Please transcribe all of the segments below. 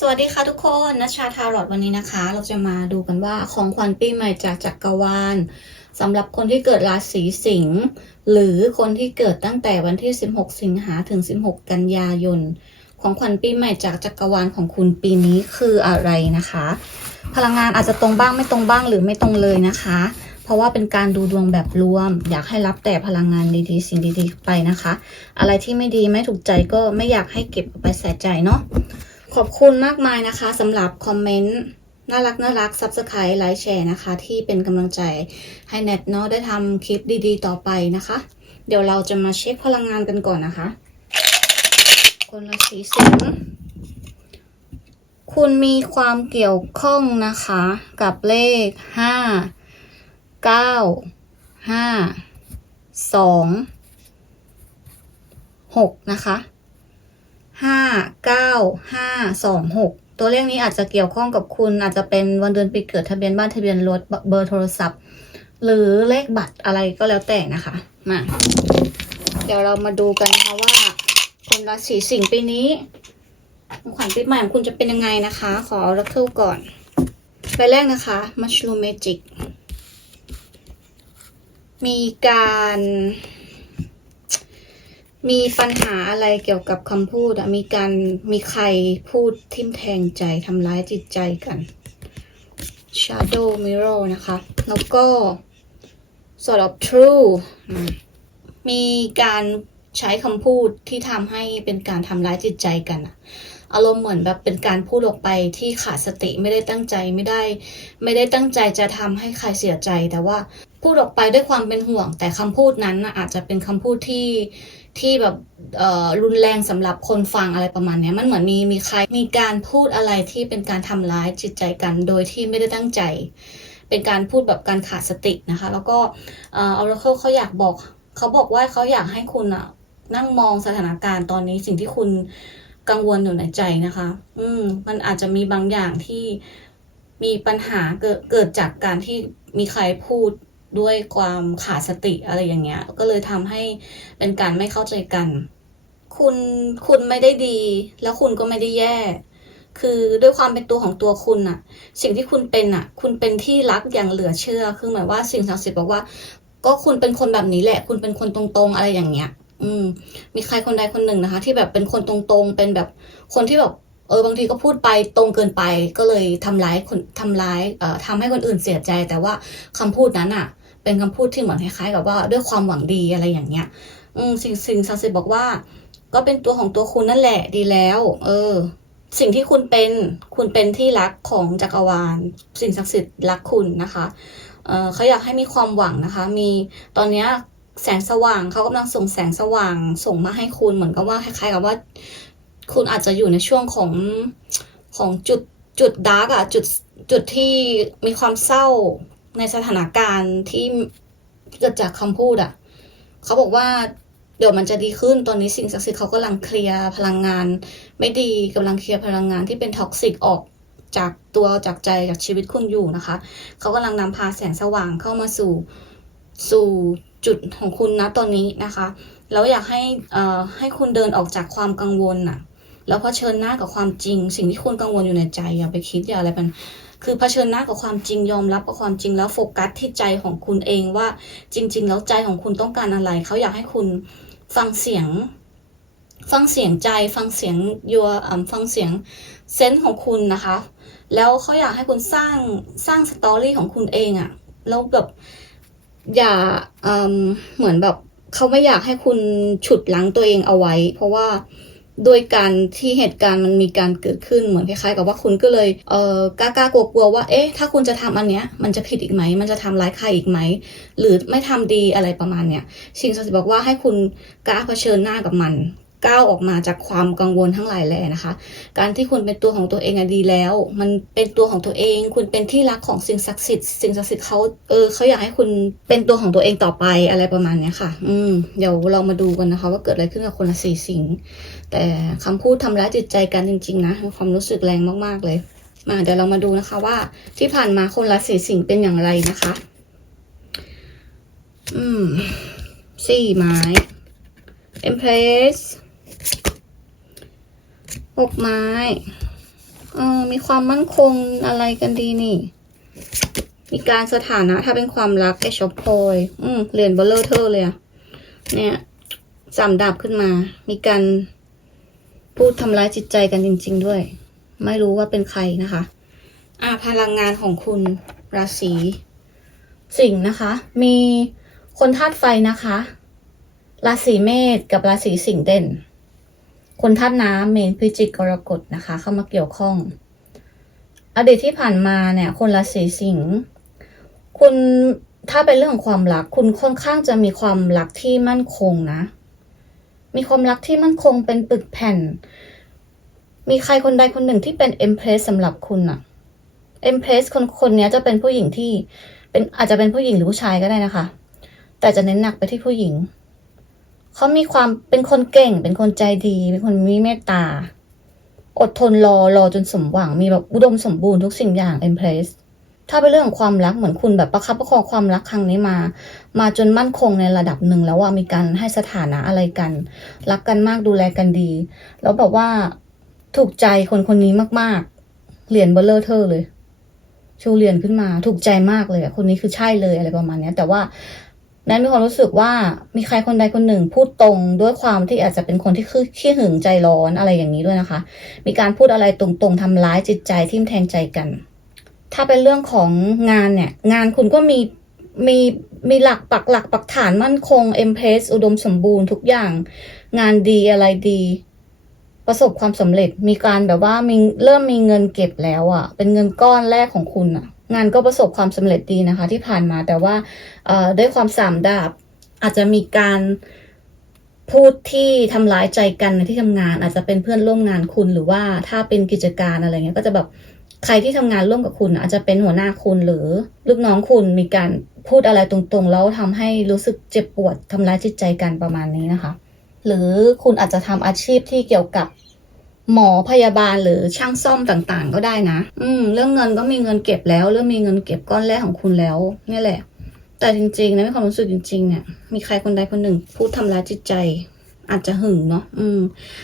สวัสดีค่ะทุกคนนัชชาทารอดวันนี้นะคะ เราจะมาดูกันว่าของขวัญปีใหม่จากจักรวาลสำหรับคนที่เกิดราศีสิงห์หรือคนที่เกิดตั้งแต่วันที่ 16 สิงหาถึง 16 กันยายน ของขวัญปีใหม่จากจักรวาลของคุณปีนี้คืออะไรนะคะ พลังงานอาจจะตรงบ้างไม่ตรงบ้างหรือไม่ตรงเลยนะคะ เพราะว่าเป็นการดูดวงแบบรวม อยากให้รับแต่พลังงานดีๆ สิ่งดีๆไปนะคะ อะไรที่ไม่ดีไม่ถูกใจก็ไม่อยากให้เก็บเอาไปใส่ใจเนาะ ขอบคุณมากมายนะคะสำหรับคอมเมนต์น่ารักน่ารัก Subscribe ไลค์แชร์นะคะ ที่เป็นกำลังใจให้แนทเนาะได้ทำคลิปดีๆ ต่อไปนะคะ เดี๋ยวเราจะมาเช็คพลังงานกันก่อนนะคะ คนราศีสิงห์คุณมีความเกี่ยวข้องนะคะ กับเลขห้าเก้าห้าสองหกนะคะ ห้าเก้าห้าสองหกตัวเลขนี้อาจจะเกี่ยวข้องกับคุณอาจจะเป็นวันเดือนปีเกิดทะเบียนบ้านทะเบียนรถเบอร์โทรศัพท์ หรือเลขบัตรอะไรก็แล้วแต่นะคะมาเดี๋ยวเรามาดูกันนะคะว่า คนราศีสิงห์ปีนี้ของขวัญปีใหม่ของคุณจะเป็นยังไงนะคะ ขอรักเคิลก่อนใบแรกนะคะ Mushroom Magic มีการ มีปัญหาอะไรเกี่ยวกับคำพูดอะมีการมีใครพูดทิมแทงใจทำร้ายจิตใจกัน Shadow Mirror นะคะ แล้วก็ sort of true มีการใช้คำพูดที่ทำให้เป็นการทำร้ายจิตใจกันอะอารมณ์เหมือนแบบเป็นการพูดออกไปที่ขาดสติไม่ได้ตั้งใจไม่ได้ ไม่ได้ตั้งใจจะทำให้ใครเสียใจ แต่ว่าพูดออกไปด้วยความเป็นห่วง แต่คำพูดนั้นอาจจะเป็นคำพูดที่ ที่แบบรุนแรงสำหรับคนฟังอะไรประมาณนี้มันเหมือนมีมีใครมีการพูดอะไรที่เป็นการทำร้ายจิตใจกัน โดยที่ไม่ได้ตั้งใจ เป็นการพูดแบบการขาดสตินะคะ แล้วก็เออ Oracle เขาอยากบอกเขาบอกว่าเขาอยากให้คุณอะนั่งมองสถานการณ์ตอนนี้สิ่งที่คุณกังวลอยู่ในใจนะคะ อืม มันอาจจะมีบางอย่างที่มีปัญหาเกิดเกิดจากการที่มีใครพูด ด้วยความขาดสติอะไรอย่างเงี้ย ก็เลยทำให้เป็นการไม่เข้าใจกัน คุณคุณไม่ได้ดี แล้วคุณก็ไม่ได้แย่ คือด้วยความเป็นตัวของตัวคุณอะสิ่งที่คุณเป็นอะคุณเป็นที่รักอย่างเหลือเชื่อ คือหมายว่าสิ่งศักดิ์สิทธิ์บอกว่า ก็คุณเป็นคนแบบนี้แหละ คุณเป็นคนตรงๆอะไรอย่างเงี้ย อืม มีใครคนใดคนหนึ่งนะคะ ที่แบบเป็นคนตรงๆ เป็นแบบคนที่แบบเออบางทีก็พูดไปตรงเกินไปก็เลยทำร้ายคนทำร้ายเอ่อทำให้คนอื่นเสียใจ แต่ว่าคำพูดนั้นอะ เป็นคำพูดที่เหมือนคล้ายๆ กับว่าด้วยความหวังดีอะไรอย่างเงี้ย อืมสิ่งสิ่งศักดิ์สิทธิ์บอกว่า ก็เป็นตัวของตัวคุณนั่นแหละดีแล้ว เออ สิ่งที่คุณเป็นคุณเป็นที่รักของจักรวาล สิ่งศักดิ์สิทธิ์รักคุณนะคะเออเขาอยากให้มีความหวังนะคะ มีตอนเนี้ยแสงสว่างเขากำลังส่งแสงสว่างส่งมาให้คุณเหมือนกับว่าคล้ายๆ กับว่า คุณอาจจะอยู่ในช่วงของของจุดจุดดาร์กอะจุดจุดที่มีความเศร้า ในสถานการณ์ที่เกิดจากคำพูดอะเขาบอกว่าเดี๋ยวมันจะดีขึ้นตอนนี้สิ่งศักดิ์สิทธิ์เขากำลังเคลียร์พลังงาน ไม่ดีกำลังเคลียร์พลังงานที่เป็นท็อกซิกออกจากตัวจากใจจากชีวิตคุณอยู่นะคะ เขากำลังนำพาแสงสว่างเข้ามาสู่สู่จุดของคุณนะตอนนี้นะคะแล้วอยากให้อ่อให้คุณเดินออกจากความกังวลน่ะ แล้วพอเชิญหน้ากับความจริง สิ่งที่คุณกังวลอยู่ในใจอย่าไปคิดอย่าอะไรมัน คือเผชิญหน้ากับความจริงยอมรับกับความจริงแล้วโฟกัสที่ใจของคุณเองว่าจริง ๆ แล้วใจของคุณต้องการอะไร เขาอยากให้คุณฟังเสียง ฟังเสียงใจ ฟังเสียงยัวฟังเสียงเซนส์ของคุณนะคะ แล้วเขาอยากให้คุณสร้างสร้างสตอรี่ของคุณเองอะแล้วแบบอย่าเอิ่มเหมือนแบบเขาไม่อยากให้คุณฉุดลังตัวเองเอาไว้ เพราะว่า โดยการที่เหตุการณ์มันมีการเกิดขึ้นเหมือนคล้ายๆ กับว่าคุณก็เลยเออกล้ากลัวๆว่าเอ๊ะถ้าคุณจะทำอันเนี้ยมันจะผิดอีกไหมมันจะทำร้ายใครอีกไหมหรือไม่ทำดีอะไรประมาณเนี้ยสิ่งศักดิ์สิทธิ์บอกว่าให้คุณกล้าเผชิญหน้ากับมัน ก้าวออกมาจากความกังวลทั้งหลายแหล่นะคะ การที่คุณเป็นตัวของตัวเองอะดีแล้ว มันเป็นตัวของตัวเอง คุณเป็นที่รักของสิ่งศักดิ์สิทธิ์สิ่งศักดิ์สิทธิ์เขาเออเขาอยากให้คุณเป็นตัวของตัวเองต่อไปอะไรประมาณเนี้ยค่ะ อืมเดี๋ยวเรามาดูกันนะคะ ว่าเกิดอะไรขึ้นกับคนละสี่สิงห์แต่คำพูดทำร้ายจิตใจกันจริง ๆ นะความรู้สึกแรงมากๆเลยมาเดี๋ยวเรามาดูนะคะว่าที่ผ่านมาคนละสี่สิงห์เป็นอย่างไรนะคะ อืมสี่ไม้ Empress หกไม้เออมีความมั่นคงอะไรกันดีนี่ มีการสถานะ ถ้าเป็นความรักแกชอปพลอยอืมเหรียญเบลเลอร์เทอร์เลยอะเนี่ยสามดาบขึ้นมา มีการพูดทำร้ายจิตใจกันจริง ๆ ด้วย ไม่รู้ว่าเป็นใครนะคะ อ่าพลังงานของคุณราศีสิงห์นะคะ มีคนธาตุไฟนะคะ ราศีเมษกับราศีสิงห์เด่น คนธาตุน้ำเมนพิจิกกรกฎนะคะ เข้ามาเกี่ยวข้อง อดีตที่ผ่านมาเนี่ย คนราศีสิงห์คุณถ้าเป็นเรื่องของความรัก คุณค่อนข้างจะมีความรักที่มั่นคงนะ มีความรักที่มั่นคงเป็นปึกแผ่น มีใครคนใดคนหนึ่งที่เป็นเอ็มเพรสสำหรับคุณอะเอ็มเพรสคนคนนี้จะเป็นผู้หญิงที่เป็นอาจจะเป็นผู้หญิงหรือผู้ชายก็ได้นะคะ แต่จะเน้นหนักไปที่ผู้หญิง เขามีความเป็นคนเก่ง เป็นคนใจดี เป็นคนมีเมตตา อดทนรอรอจนสมหวัง มีแบบอุดมสมบูรณ์ทุกสิ่งอย่างเอ็มเพรสถ้าเป็นเรื่องของความรักเหมือนคุณแบบประคับประคองความรักครั้งนี้มา มาจนมั่นคงในระดับหนึ่งแล้วว่ามีการให้สถานะอะไรกัน รักกันมากดูแลกันดี แล้วแบบว่าถูกใจคนคนนี้มากๆ เหรียญเบลเลอร์เทอเลย ชูเหรียญขึ้นมาถูกใจมากเลยคนนี้คือใช่เลยอะไรประมาณเนี้ยแต่ว่า นั้นมีความรู้สึกว่ามีใครคนใดคนหนึ่งพูดตรงด้วยความที่อาจจะเป็นคนที่คือขี้หึงใจร้อนอะไรอย่างนี้ด้วยนะคะ มีการพูดอะไรตรงๆทำร้ายจิตใจทิ่มแทงใจกัน ถ้าเป็นเรื่องของงานเนี่ย งานคุณก็มีมีมีหลักปักหลักปักฐานมั่นคงเอ็มเพสอุดมสมบูรณ์ทุกอย่าง งานดีอะไรดี ประสบความสำเร็จมีการแบบว่ามีเริ่มมีเงินเก็บแล้วอะ่ะ เป็นเงินก้อนแรกของคุณอะ่ะ งานก็ประสบความสำเร็จดีนะคะที่ผ่านมาแต่ว่าด้วยความสามดาบอาจจะมีการพูดที่ทำร้ายใจกันในที่ทำงาน อาจจะเป็นเพื่อนร่วมงานคุณหรือว่าถ้าเป็นกิจการอะไรเงี้ยก็จะแบบใครที่ทำงานร่วมกับคุณ อาจจะเป็นหัวหน้าคุณหรือลูกน้องคุณมีการพูดอะไรตรงๆ แล้วทำให้รู้สึกเจ็บปวดทำร้ายจิตใจกันประมาณนี้นะคะ หรือคุณอาจจะทำอาชีพที่เกี่ยวกับ หมอพยาบาลหรือช่างซ่อมต่างๆ ก็ได้นะ อืม เรื่องเงินก็มีเงินเก็บแล้ว เริ่มมีเงินเก็บก้อนแรกของคุณแล้วนี่แหละ แต่จริงๆนะในความรู้สึกจริงๆเนี่ยมีใครคนใดคนหนึ่งพูดทำร้ายจิตใจ อาจจะหึงเนาะอืม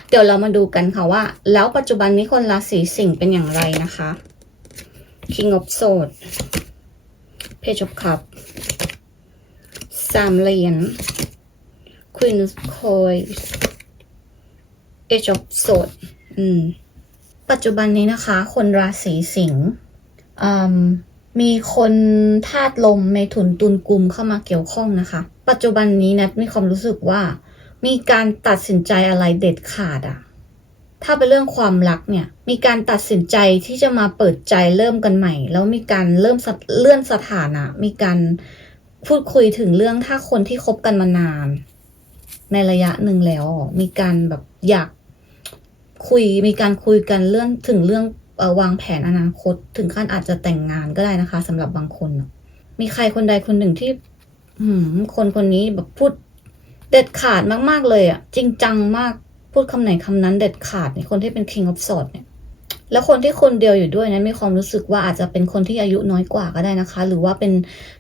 เดี๋ยวเรามาดูกันค่ะว่า แล้วปัจจุบันนี้คนราศีสิงห์เป็นอย่างไรนะคะ King of Swords Page of Cup สามเหรียญ Queen of Coins Age of Swords อืม ปัจจุบันนี้นะคะ คนราศีสิงห์มีคนธาตุลมเมถุนตุลกุมเข้ามาเกี่ยวข้องนะคะ ปัจจุบันนี้นัทมีความรู้สึกว่า มีการตัดสินใจอะไรเด็ดขาดอะถ้าเป็นเรื่องความรักเนี่ย มีการตัดสินใจที่จะมาเปิดใจเริ่มกันใหม่ แล้วมีการเริ่มเลื่อนสถานะ มีการพูดคุยถึงเรื่องถ้าคนที่คบกันมานาน ในระยะหนึ่งแล้ว มีการแบบอยาก คุยมีการคุยกันเรื่องถึงเรื่องอวางแผนอนาคต ถึงขั้นอาจจะแต่งงานก็ได้นะคะสำหรับบางคนมีใครคนใดคนหนึ่งที่หืมคนคนนี้แบบพูดเด็ดขาดมากๆเลยอะจริงจังมากพูดคำไหนคำนั้นเด็ดขาดเนี่ยคนที่เป็น king of swords เนี่ยแล้วคนที่คนเดียวอยู่ด้วยนะมีความรู้สึกว่าอาจจะเป็นคนที่อายุน้อยกว่าก็ได้นะคะ หรือว่าเป็น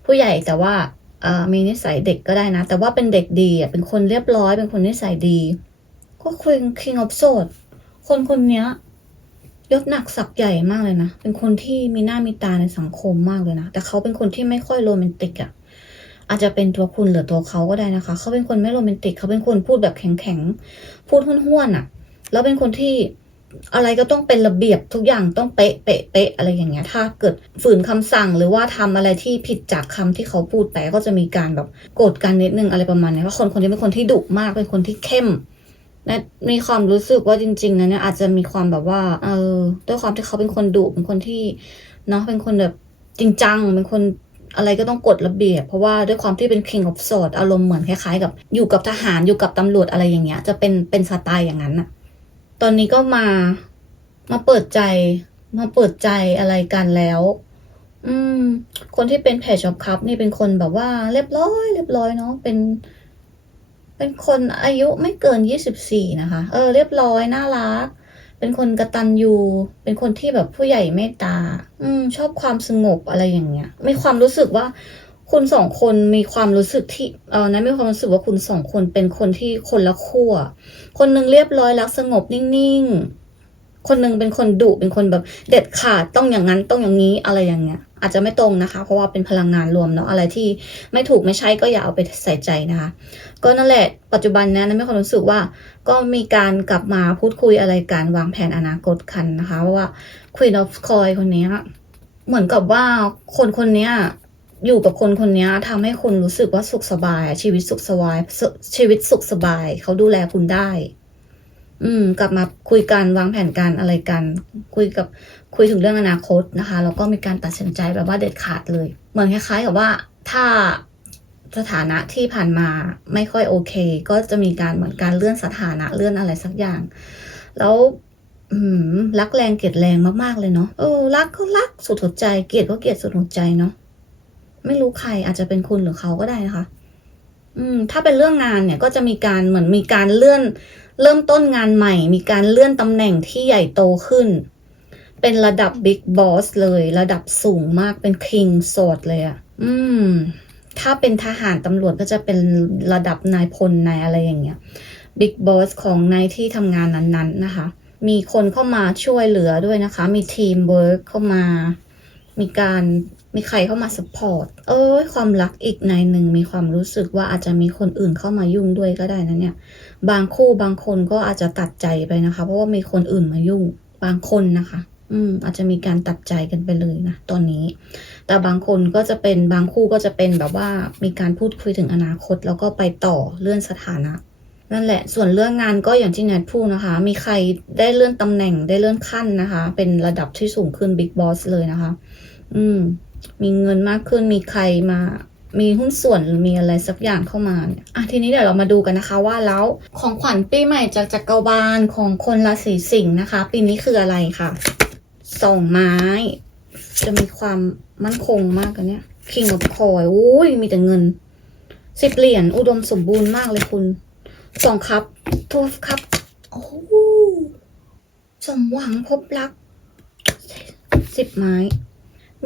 ผู้ใหญ่แต่ว่าเอ่อมีนิสัยเด็กก็ได้นะ แต่ว่าเป็นเด็กดีอะเป็นคนเรียบร้อย เป็นคนนิสัยดี ก็คุย king of swords คนคนเนี้ยยศหนักสักใหญ่มากเลยนะ เป็นคนที่มีหน้ามีตาในสังคมมากเลยนะ แต่เขาเป็นคนที่ไม่ค่อยโรแมนติกอะ่ะ อาจจะเป็นตัวคุณหรือตัวเขาก็ได้นะคะ เขาเป็นคนไม่โรแมนติก เขาเป็นคนพูดแบบแข็งๆ พูดห้วนๆอะ แล้วเป็นคนที่อะไรก็ต้องเป็นระเบียบทุกอย่างต้องเป๊ะเป๊ะเป๊ะอะไรอย่างเงี้ย ถ้าเกิดฝืนคำสั่งหรือว่าทำอะไรที่ผิดจากคำที่เขาพูดไปก็จะมีการแบบโกรธกันนิดนึงอะไรประมาณเนี้ยว่าคนคนนี้เป็นคนที่ดุมาก เป็นคนที่เข้ม นะมีความรู้สึกว่าจริงๆนะเนี่ยอาจจะมีความแบบว่า เออด้วยความที่เขาเป็นคนดุเป็นคนที่เนาะเป็นคนแบบจริงจังเป็นคนอะไรก็ต้องกฎระเบียบ เพราะว่าด้วยความที่เป็น king of sword อารมณ์เหมือนคล้ายๆ กับอยู่กับทหารอยู่กับตำรวจอะไรอย่างเงี้ย จะเป็นเป็นสไตล์อย่างนั้นอะตอนนี้ก็มามาเปิดใจมาเปิดใจอะไรกันแล้ว อืม คนที่เป็นแพชช็อปคัพนี่เป็นคนแบบว่าเรียบร้อย เรียบร้อยเนาะเป็น เป็นคนอายุไม่เกินยี่สิบสี่นะคะ เออ เรียบร้อย น่ารัก เป็นคนกระตันยูเป็นคนที่แบบผู้ใหญ่เมตตา อืม ชอบความสงบอะไรอย่างเงี้ย มีความรู้สึกว่าคุณสองคนมีความรู้สึกที่ เออนะมีความรู้สึกว่าคุณสองคนเป็นคนที่คนละขั้ว คนหนึ่งเรียบร้อยรักสงบนิ่ง คนหนึ่งเป็นคนดุเป็นคนแบบเด็ดขาดต้องอย่างนั้นต้องอย่างนี้อะไรอย่างเงี้ย อาจจะไม่ตรงนะคะ เพราะว่าเป็นพลังงานรวมเนาะอะไรที่ไม่ถูกไม่ใช่ก็อย่าเอาไปใส่ใจนะคะ ก็นั่นแหละปัจจุบันนี้ยนไม่ความรู้สึกว่า ก็มีการกลับมาพูดคุยอะไรกันวางแผนอนาคตกันนะคะเพราะว่า Queen of Coin คนนี้เหมือนกับว่าคนคนนี้อยู่กับคนคนนี้ทำให้คุณรู้สึกว่าสุขสบาย ชีวิตสุขสบายชีวิตสุขสบายเขาดูแลคุณได้ อืม กลับมาคุยกันวางแผนการอะไรกัน คุยกับคุยถึงเรื่องอนาคตนะคะแล้วก็มีการตัดสินใจแบบว่าเด็ดขาดเลย เหมือนคล้ายๆกับว่าถ้าสถานะที่ผ่านมาไม่ค่อยโอเค ก็จะมีการเหมือนการเลื่อนสถานะเลื่อนอะไรสักอย่าง แล้วรักแรงเกลียดแรงมากๆเลยเนาะเออรักก็รักสุดหัวใจเกลียดก็เกลียดสุดหัวใจเนาะไม่รู้ใครอาจจะเป็นคุณหรือเขาก็ได้นะคะ อืมถ้าเป็นเรื่องงานเนี่ยก็จะมีการเหมือนมีการเลื่อน เริ่มต้นงานใหม่ มีการเลื่อนตำแหน่งที่ใหญ่โตขึ้น เป็นระดับบิ๊กบอสเลย ระดับสูงมากเป็นคิงโสดเลยอะอืม ถ้าเป็นทหารตำรวจก็จะเป็นระดับนายพลนายอะไรอย่างเงี้ยบิ๊กบอสของในที่ทำงานนั้นๆนะคะ มีคนเข้ามาช่วยเหลือด้วยนะคะ มีทีมเวิร์กเข้ามา มีการ มีใครเข้ามาสปอร์ต เอ้ยความรักอีกในหนึ่งมีความรู้สึกว่าอาจจะมีคนอื่นเข้ามายุ่งด้วยก็ได้นะเนี่ย บางคู่บางคนก็อาจจะตัดใจไปนะคะ เพราะว่ามีคนอื่นมายุ่ง บางคนนะคะ อืม อาจจะมีการตัดใจกันไปเลยนะตอนนี้ แต่บางคนก็จะเป็นบางคู่ก็จะเป็นแบบว่ามีการพูดคุยถึงอนาคต แล้วก็ไปต่อเลื่อนสถานะนั่นแหละ ส่วนเรื่องงานก็อย่างที่แนทพูดนะคะ มีใครได้เลื่อนตำแหน่งได้เลื่อนขั้นนะคะ เป็นระดับที่สูงขึ้นบิ๊กบอสเลยนะคะ อืม มีเงินมากขึ้นมีใครมา มีหุ้นส่วนหรือมีอะไรสักอย่างเข้ามาเนี่ยอะทีนี้เดี๋ยวเรามาดูกันนะคะว่าแล้วของขวัญปีใหม่จากจักรวาลของคนราศีสิงห์นะคะ ปีนี้คืออะไรค่ะสองไม้ จะมีความมั่นคงมากกันเนี่ย King of Coin อุ้ยมีแต่เงินสิบเหรียญอุดมสมบูรณ์มากเลยคุณสองครับทูฟครับโอ้สมหวังพบรักสิบไม้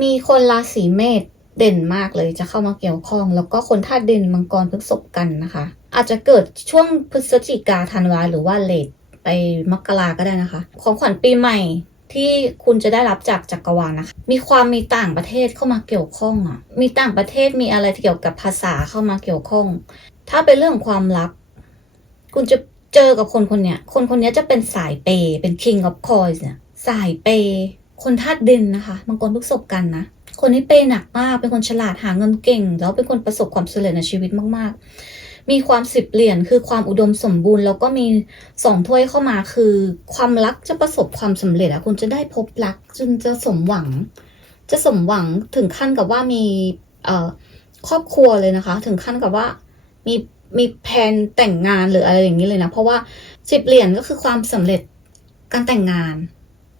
มีคนราศีเมษเด่นมากเลยจะเข้ามาเกี่ยวข้อง แล้วก็คนธาตุเด่นมังกรพฤษภกันนะคะ อาจจะเกิดช่วงพฤศจิกาธันวาหรือว่าเลทไปมกราก็ได้นะคะ ของขวัญปีใหม่ที่คุณจะได้รับจากจักรวาลนะคะ มีความมีต่างประเทศเข้ามาเกี่ยวข้องอะ มีต่างประเทศมีอะไรเกี่ยวกับภาษาเข้ามาเกี่ยวข้อง ถ้าเป็นเรื่องความรัก คุณจะเจอกับคนคนเนี้ย คนคนนี้จะเป็นสายเปย์เป็น king of coins เนี่ย สายเปย์ คนธาตุดินนะคะบางคนพฤกษบกันนะ คนนี้เปย์หนักมาก เป็นคนฉลาดหาเงินเก่ง แล้วเป็นคนประสบความสำเร็จในชีวิตมาก ๆ มีความสิบเหรียญคือความอุดมสมบูรณ์ แล้วก็มีสองถ้วยเข้ามาคือ ความรักจะประสบความสำเร็จอะคุณจะได้พบรักจึงจะสมหวัง จะสมหวังถึงขั้นกับว่ามีเอ่อครอบครัวเลยนะคะ ถึงขั้นกับว่ามีมีแผนแต่งงานหรืออะไรอย่างนี้เลยนะ เพราะว่าสิบเหรียญก็คือความสำเร็จการแต่งงาน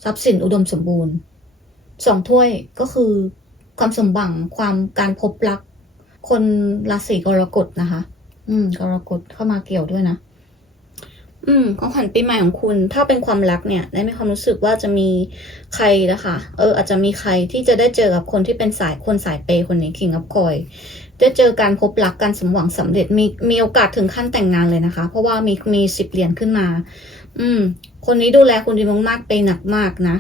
ทรัพย์สินอุดมสมบูรณ์สองถ้วยก็คือความสมหวังความการพบรัก คนราศีกรกฎนะคะ อืม กรกฎเข้ามาเกี่ยวด้วยนะ อืม ของขวัญปีใหม่ของคุณ ถ้าเป็นความรักเนี่ยได้มีความรู้สึกว่าจะมีใครนะคะ เออ อาจจะมีใครที่จะได้เจอกับคนที่เป็นสายคนสายเปย์คนนี้ King of Coin ได้เจอการพบรักการสมหวังสำเร็จมีมีโอกาสถึงขั้นแต่งงานเลยนะคะ เพราะว่ามีมีสิบเหรียญขึ้นมา อืม คนนี้ดูแลคุณดีมากๆเปย์หนักมากนะ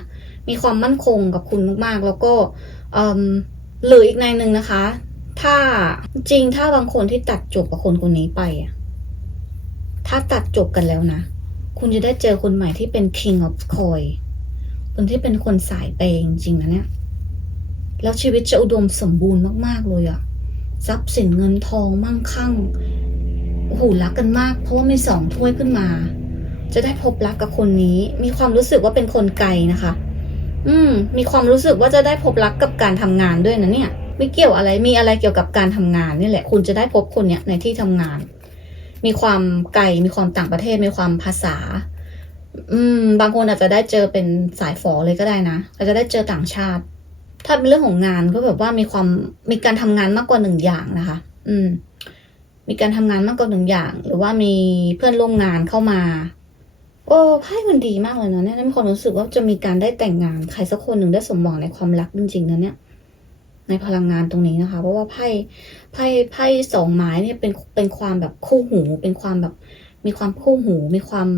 มีความมั่นคงกับคุณมากๆ แล้วก็หรืออีกในหนึ่งนะคะ ถ้าจริงถ้าบางคนที่ตัดจบกับคนคนนี้ไปอะถ้าตัดจบกันแล้วนะ คุณจะได้เจอคนใหม่ที่เป็น king of coin คนที่เป็นคนสายเปย์จริงๆนะเนี่ย แล้วชีวิตจะอุดมสมบูรณ์มากๆเลยอะทรัพย์สินเงินทองมั่งคั่งโอ้โหรักกันมาก เพราะว่ามีสองถ้วยขึ้นมา จะได้พบรักกับคนนี้ มีความรู้สึกว่าเป็นคนไกลนะคะ อืม มีความรู้สึกว่าจะได้พบรักกับการทำงานด้วยนะเนี่ย ไม่เกี่ยวอะไร มีอะไรเกี่ยวกับการทำงานนี่แหละ คุณจะได้พบคนเนี้ยในที่ทำงาน มีความไกล มีความต่างประเทศ มีความภาษา อืม บางคนอาจจะได้เจอเป็นสายฝอเลยก็ได้นะ อาจจะได้เจอต่างชาติ ถ้าเป็นเรื่องของงานก็แบบว่ามีความ มีการทำงานมากกว่าหนึ่งอย่างนะคะ อืม มีการทำงานมากกว่าหนึ่งอย่าง หรือว่ามีเพื่อนร่วมงานเข้ามา โอ้ไพ่มันดีมากเลยนะเนี่ยมีความรู้สึกว่าจะมีการได้แต่งงานใครสักคนหนึ่งได้สมหวังในความรักจริงๆนะเนี่ยในพลังงานตรงนี้นะคะ เพราะว่าไพ่ไพ่ไพ่สองไม้เนี่ยเป็นเป็นความแบบคู่หู เป็นความแบบ มีความคู่หู มีความ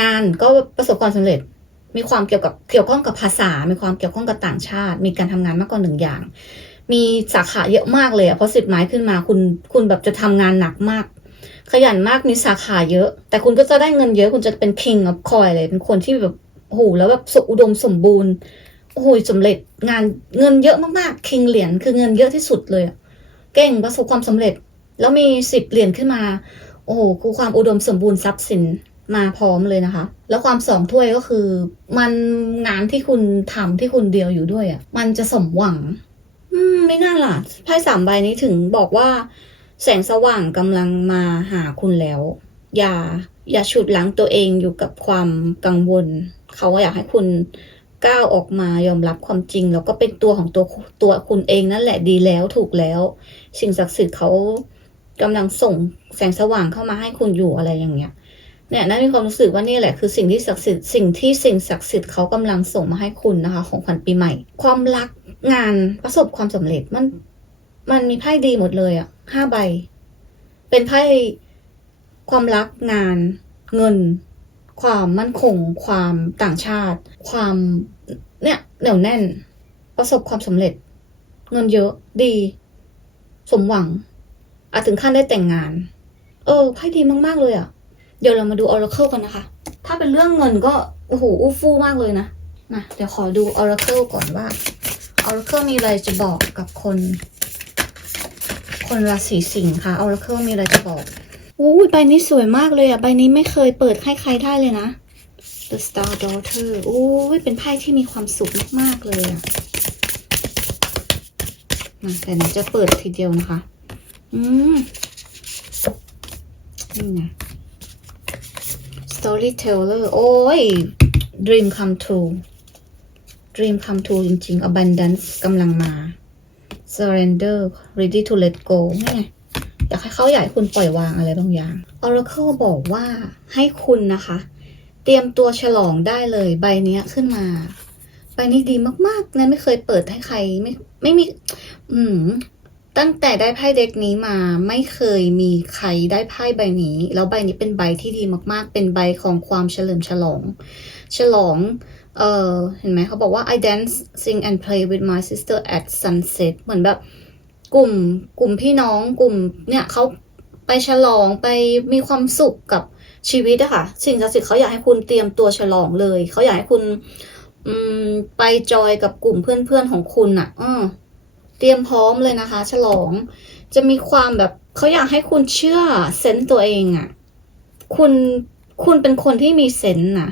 งานก็ประสบความสำเร็จ มีความเกี่ยวกับเกี่ยวข้องกับภาษา มีความเกี่ยวข้องกับต่างชาติ มีการทำงานมากกว่าหนึ่งอย่าง มีสาขาเยอะมากเลยอะเพราะสิบไม้ขึ้นมาคุณคุณแบบจะทำงานหนักมาก ขยันมากมีสาขาเยอะ แต่คุณก็จะได้เงินเยอะ คุณจะเป็น king of coin เลย เป็นคนที่แบบโอ้โหแล้วแบบสุอุดมสมบูรณ์โอ้โหสำเร็จงานเงินเยอะมากๆคิงเหรียญคือเงินเยอะที่สุดเลยเก่งประสบความสำเร็จ แล้วมีสิบเหรียญขึ้นมา โอ้โหคือความอุดมสมบูรณ์ทรัพย์สินมาพร้อมเลยนะคะ แล้วความสองถ้วยก็คือ มันงานที่คุณทำที่คุณเดียวอยู่ด้วยอะมันจะสมหวัง อืมไม่น่าล่ะไพ่สามใบนี้ถึงบอกว่า แสงสว่างกำลังมาหาคุณแล้ว อย่าอย่าฉุดหลังตัวเองอยู่กับความกังวล เขาอยากให้คุณก้าวออกมายอมรับความจริง แล้วก็เป็นตัวของตัวตัวคุณเองนั่นแหละดีแล้วถูกแล้ว สิ่งศักดิ์สิทธิ์เขากำลังส่งแสงสว่างเข้ามาให้คุณอยู่อะไรอย่างเงี้ยเนี่ยนั่นมีความรู้สึกว่านี่แหละคือสิ่งที่ศักดิ์สิทธิ์สิ่งที่สิ่งศักดิ์สิทธิ์เขากำลังส่งมาให้คุณนะคะ ของขวัญปีใหม่ ความรักงานประสบความสำเร็จมัน มันมีไพ่ดีหมดเลยอะห้าใบ เป็นไพ่ความรักงาน เงิน ความมั่นคง ความต่างชาติ ความเนี่ยเหนียวแน่น ประสบความสำเร็จ เงินเยอะดี สมหวังอาจถึงขั้นได้แต่งงาน เออไพ่ดีมาก ๆ เลยอะเดี๋ยวเรามาดู Oracle กันนะคะ ถ้าเป็นเรื่องเงินก็โอ้โหอู้ฟู่มากเลยนะมาเดี๋ยวขอดู Oracle ก่อนว่า Oracle มีอะไรจะบอกกับคน คนราศีสิงค์ค่ะ Oracle มีอะไรจะบอกอู้ยใบนี้สวยมากเลยอะ ใบนี้ไม่เคยเปิดให้ใครได้เลยนะ The Star Daughter อู้ยเป็นไพ่ที่มีความสุขมากๆเลยอะมาแต่หนูจะเปิดทีเดียวนะคะ อืม นี่ไง Storyteller โอ้ย Dream come true Dream come true จริงๆ Abundance กำลังมา Surrender ready to let go นี่ไงอยากให้เขาอยากให้คุณปล่อยวางอะไรบางอย่าง Oracle บอกว่าให้คุณนะคะ เตรียมตัวฉลองได้เลยใบเนี้ยขึ้นมา ใบนี้ดีมากๆนะไม่เคยเปิดให้ใครไม่ไม่มี อืมตั้งแต่ได้ไพ่เด็กนี้มาไม่เคยมีใครได้ไพ่ใบนี้ แล้วใบนี้เป็นใบที่ดีมากๆ เป็นใบของความเฉลิมฉลอง ฉลอง เออเห็นไหมเขาบอกว่า I dance sing and play with my sister at sunset เหมือนแบบ กลุ่มกลุ่มพี่น้องกลุ่มเนี่ยเขาไปฉลองไปมีความสุขกับชีวิตอะค่ะสิ่งศักดิ์สิทธิ์เขาอยากให้คุณเตรียมตัวฉลองเลย เขาอยากให้คุณอืมไปจอยกับกลุ่มเพื่อนๆของคุณอะอเตรียมพร้อมเลยนะคะ ฉลอง จะมีความแบบเขาอยากให้คุณเชื่อเซนต์ตัวเองอะ่ะคุณคุณเป็นคนที่มีเซนต์นะ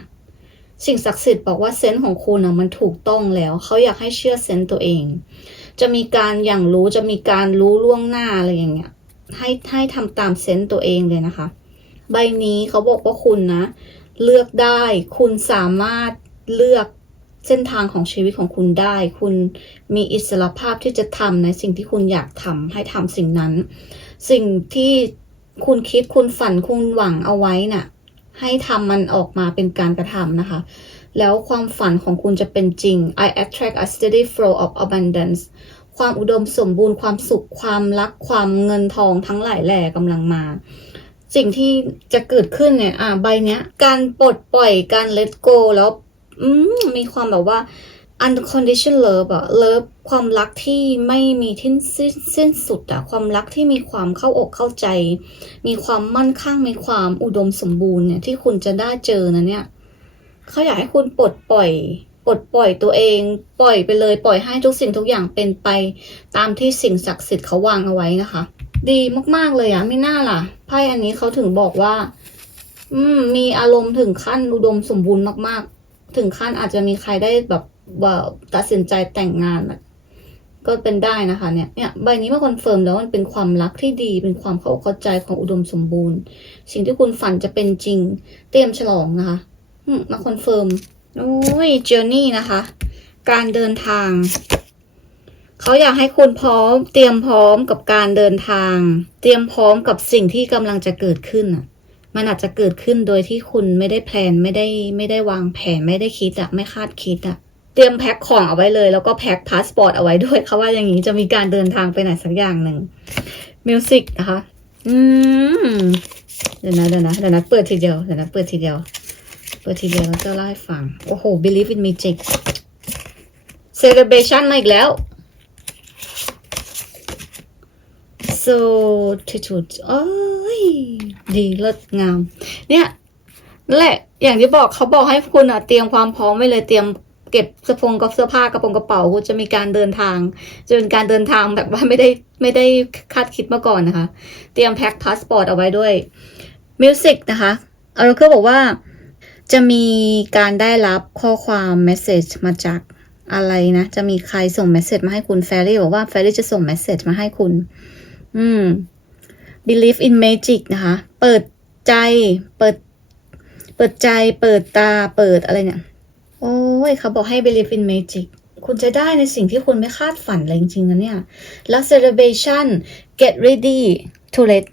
สิ่งศักดิ์สิทธิ์บอกว่าเซนต์ของคุณอะมันถูกต้องแล้วเขาอยากให้เชื่อเซนต์ตัวเอง จะมีการอย่างรู้จะมีการรู้ล่วงหน้าอะไรอย่างเงี้ยให้ให้ทำตามเซนต์ตัวเองเลยนะคะ ใบนี้เขาบอกว่าคุณนะ เลือกได้คุณสามารถเลือกเส้นทางของชีวิตของคุณได้ คุณมีอิสรภาพที่จะทำในสิ่งที่คุณอยากทำให้ทำสิ่งนั้น สิ่งที่คุณคิดคุณฝันคุณหวังเอาไว้น่ะ ให้ทำมันออกมาเป็นการกระทำนะคะ แล้วความฝันของคุณจะเป็นจริง I attract a steady flow of abundance ความอุดมสมบูรณ์ความสุขความรักความเงินทองทั้งหลายแหล่กำลังมา สิ่งที่จะเกิดขึ้นเนี่ย อ่าใบเนี้ย การปลดปล่อยการ let go แล้ว อืมมีความแบบว่า unconditional love อะ love ความรักที่ไม่มีที่สิ้นสิ้นสุดอะความรักที่มีความเข้าอกเข้าใจ มีความมั่นคงมีความอุดมสมบูรณ์เนี่ยที่คุณจะได้เจอนะเนี่ยเขาอยากให้คุณปลดปล่อยปลดปล่อยตัวเอง ปล่อยไปเลยปล่อยให้ทุกสิ่งทุกอย่างเป็นไป ตามที่สิ่งศักดิ์สิทธิ์เขาวางเอาไว้นะคะ ดีมากๆเลยอะไม่น่าล่ะไพ่อันนี้เขาถึงบอกว่า อืม มีอารมณ์ถึงขั้นอุดมสมบูรณ์มากๆ ถึงขั้นอาจจะมีใครได้แบบ ว่าตัดสินใจแต่งงานก็เป็นได้นะคะเนี่ยเนี่ยใบนี้มาคอนเฟิร์มแล้วมันเป็นความรักที่ดี เป็นความเข้าเข้าใจของอุดมสมบูรณ์ สิ่งที่คุณฝันจะเป็นจริง เตรียมฉลองนะคะมาคอนเฟิร์มโอ้ยเจอร์นี่นะคะ การเดินทางเขาอยากให้คุณพร้อม เตรียมพร้อมกับการเดินทาง เตรียมพร้อมกับสิ่งที่กำลังจะเกิดขึ้นอะ มันอาจจะเกิดขึ้นโดยที่คุณไม่ได้แพลนไม่ได้ไม่ได้วางแผนไม่ได้คิดอะไม่คาดคิดอะ รียมแพ็คของเอาไว้เลย แล้วก็แพ็คพาสปอร์ตเอาไว้ด้วยเขาว่าอย่างนี้จะมีการเดินทางไปไหนสักอย่างหนึ่งมิวสิกนะคะ อืม เดี๋ยวนะเดี๋ยวนะเดี๋ยวนะเปิดทีเดียวเดี๋ยวนะเปิดทีเดียว เปิดทีเดียวแล้วจะเล่าให้ฟัง โอ้โห believe in magic celebration มาอีกแล้ว so attitude โอ้ยดีเลิศงาม เนี่ยนั่นแหละอย่างที่บอกเขาบอกให้คุณอะเตรียมความพร้อมไว้เลยเตรียม เก็บเสื้อผงกับเสื้อผ้ากระโปรงกระเป๋าคุณจะมีการเดินทาง จะเป็นการเดินทางแบบว่าไม่ได้ไม่ได้คาดคิดมาก่อนนะคะ เตรียมแพ็คพาสปอร์ตเอาไว้ด้วยมิวสิกนะคะอ r a เคิลบอกว่าจะมีการได้รับข้อความเมสเซจมาจากอะไรนะ จะมีใครส่งเมสเซจมาให้คุณแฟรี่บอกว่าแฟรี่จะส่งเมสเซจมาให้คุณ อืม believe in magic นะคะ เปิดใจ เปิด เปิดใจ เปิดตา เปิดอะไรเนี่ย โอ้ยเขาบอกให้ believe in magic คุณจะได้ในสิ่งที่คุณไม่คาดฝันเลยจริงๆนะเนี่ย แล้ว celebration get ready to let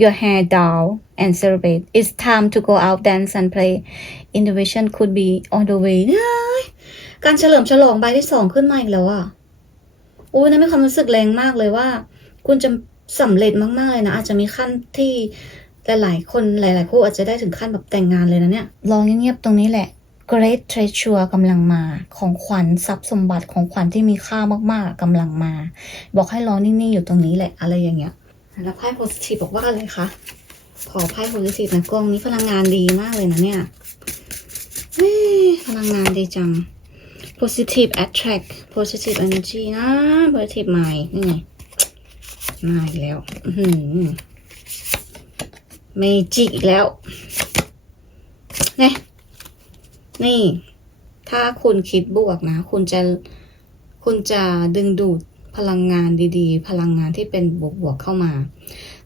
your hair down and celebrate it's time to go out dance and play innovation could be on the way การเฉลิมฉลองใบที่สองขึ้นมาอีกแล้วอะโอ้ยนั่นมีความรู้สึกแรงมากเลยว่า คุณจะสำเร็จมากๆเลยนะ อาจจะมีขั้นที่หลายๆคนหลาย ๆ คู่อาจจะได้ถึงขั้นแบบแต่งงานเลยนะเนี่ยรอเงียบๆตรงนี้แหละ Great Treasure กำลังมา ของขวัญทรัพย์สมบัติของขวัญที่มีค่ามากๆกำลังมา บอกให้รอนิ่งๆอยู่ตรงนี้แหละอะไรอย่างเงี้ยแล้วไพ่ positive บอกว่าอะไรคะขอไพ่ positive นะกล้องนี้พลังงานดีมากเลยนะเนี่ยพลังงานดีจัง positive attract positive energy นะ positive mind นี่ไงมาอีกแล้วอือหือ magic อีกแล้วเนี่ย นี่ ถ้าคุณคิดบวกนะ คุณจะคุณจะดึงดูดพลังงานดีๆ พลังงานที่เป็นบวกๆเข้ามา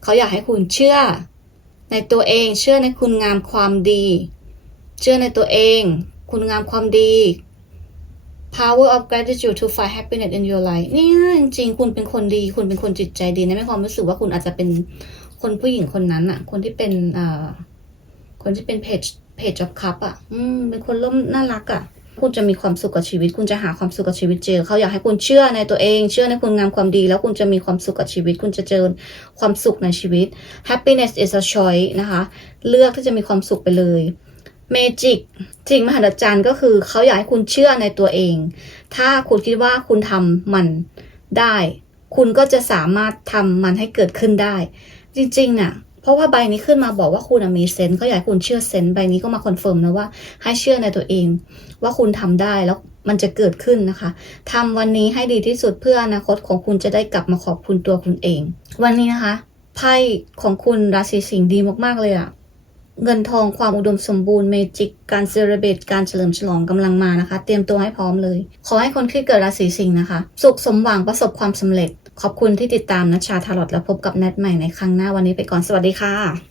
เขาอยากให้คุณเชื่อในตัวเอง เชื่อในคุณงามความดี เชื่อในตัวเอง คุณงามความดี power of gratitude to find happiness in your life เนี่ยจริงๆ คุณเป็นคนดี คุณเป็นคนจิตใจดีนะไม่ความรู้สึกว่าคุณอาจจะเป็นคนผู้หญิงคนนั้นอะคนที่เป็นเอ่อคนที่เป็นเพจ จจ็อบคัพอะอืม เป็นคนร่มน่ารักอะ คุณจะมีความสุขกับชีวิต คุณจะหาความสุขกับชีวิตเจอ เขาอยากให้คุณเชื่อในตัวเอง เชื่อในคุณงามความดี แล้วคุณจะมีความสุขกับชีวิต คุณจะเจอความสุขในชีวิต happiness is a choice นะคะ เลือกที่จะมีความสุขไปเลย magic จริงมหัศจรรย์ก็คือเขาอยากให้คุณเชื่อในตัวเอง ถ้าคุณคิดว่าคุณทำมันได้ คุณก็จะสามารถทำมันให้เกิดขึ้นได้ จริงๆน่ะ เพราะว่าใบนี้ขึ้นมาบอกว่าคุณมีเซนส์เขาอยากให้คุณเชื่อเซนส์ใบนี้ก็มาคอนเฟิร์มนะว่าให้เชื่อในตัวเอง ว่าคุณทำได้แล้วมันจะเกิดขึ้นนะคะทำวันนี้ให้ดีที่สุดเพื่ออนาคตของคุณจะได้กลับมาขอบคุณตัวคุณเอง วันนี้นะคะไพ่ของคุณราศีสิงห์ดีมากๆเลยอะเงินทองความอุดมสมบูรณ์เมจิกการเซเลบรตการเฉลิมฉลองกำลังมานะคะ เตรียมตัวให้พร้อมเลย ขอให้คนที่เกิดราศีสิงห์นะคะ สุขสมหวังประสบความสำเร็จ ขอบคุณที่ติดตามนัชชาทารอดแล้วพบกับแนทใหม่ในครั้งหน้าวันนี้ไปก่อนสวัสดีค่ะ